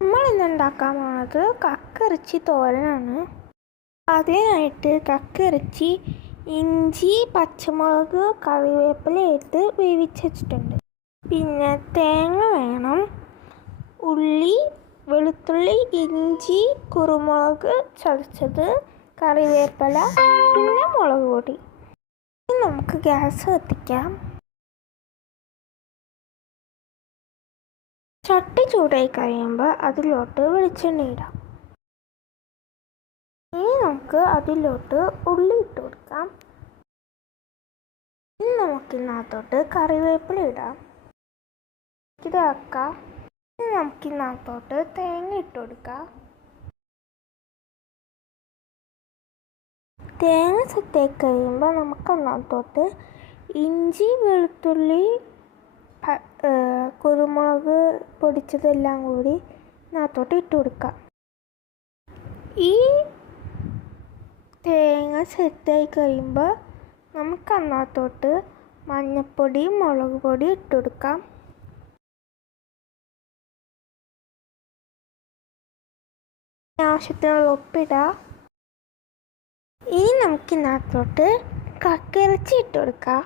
നമ്മൾ ഇന്ന് ഉണ്ടാക്കാൻ പോണത് കക്കിറച്ചി തോരനാണ്. അതിനായിട്ട് കക്കിറച്ചി ഇഞ്ചി പച്ചമുളക് കറിവേപ്പില ഇട്ട് വേവിച്ച് പിന്നെ തേങ്ങ വേണം. ഉള്ളി വെളുത്തുള്ളി ഇഞ്ചി കുരുമുളക് ചതച്ചത് കറിവേപ്പില പിന്നെ മുളക് പൊടി. നമുക്ക് ഗ്യാസ് കത്തിക്കാം. ചട്ടി ചൂടായി കഴിയുമ്പോൾ അതിലോട്ട് വെളിച്ചെണ്ണ ഇടാം ഇനി നമുക്ക് അതിലോട്ട് ഉള്ളി ഇട്ട് കൊടുക്കാം. ഇനി നമുക്ക് ഇന്നത്തോട്ട് കറിവേപ്പില ഇടാം. ഇതാക്കാം ഇനി നമുക്ക് ഇന്നത്തോട്ട് തേങ്ങ ഇട്ട് കൊടുക്കാം. തേങ്ങ സെറ്റായി കഴിയുമ്പോൾ നമുക്ക് അതിനകത്തോട്ട് ഇഞ്ചി വെളുത്തുള്ളി കുരുമുളക് പൊടിച്ചതെല്ലാം കൂടി ഇതിനകത്തോട്ട് ഇട്ട് കൊടുക്കുക ഈ തേങ്ങ സെറ്റായി കഴിയുമ്പോൾ നമുക്ക് അതിനകത്തോട്ട് മഞ്ഞൾപ്പൊടി മുളക് പൊടി ഇട്ട് കൊടുക്കാം. ആവശ്യത്തിനുള്ള ഉപ്പിടാം. ഇനി നമുക്ക് കക്കിറച്ചി ഇട്ട് കൊടുക്കാം.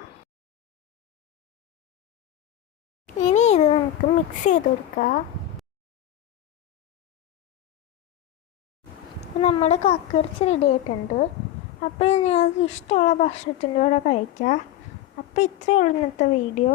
ഇനി ഇത് നമുക്ക് മിക്സ് ചെയ്ത് കൊടുക്കാം. നമ്മൾ കക്കിറച്ചി റെഡി ആയിട്ടുണ്ട്. അപ്പോൾ നിങ്ങൾക്ക് ഇഷ്ടമുള്ള ഭക്ഷണത്തിന്റെ കൂടെ കഴിക്കാം. അപ്പോൾ ഇത്രയേ ഉള്ളൂ ഇന്നത്തെ വീഡിയോ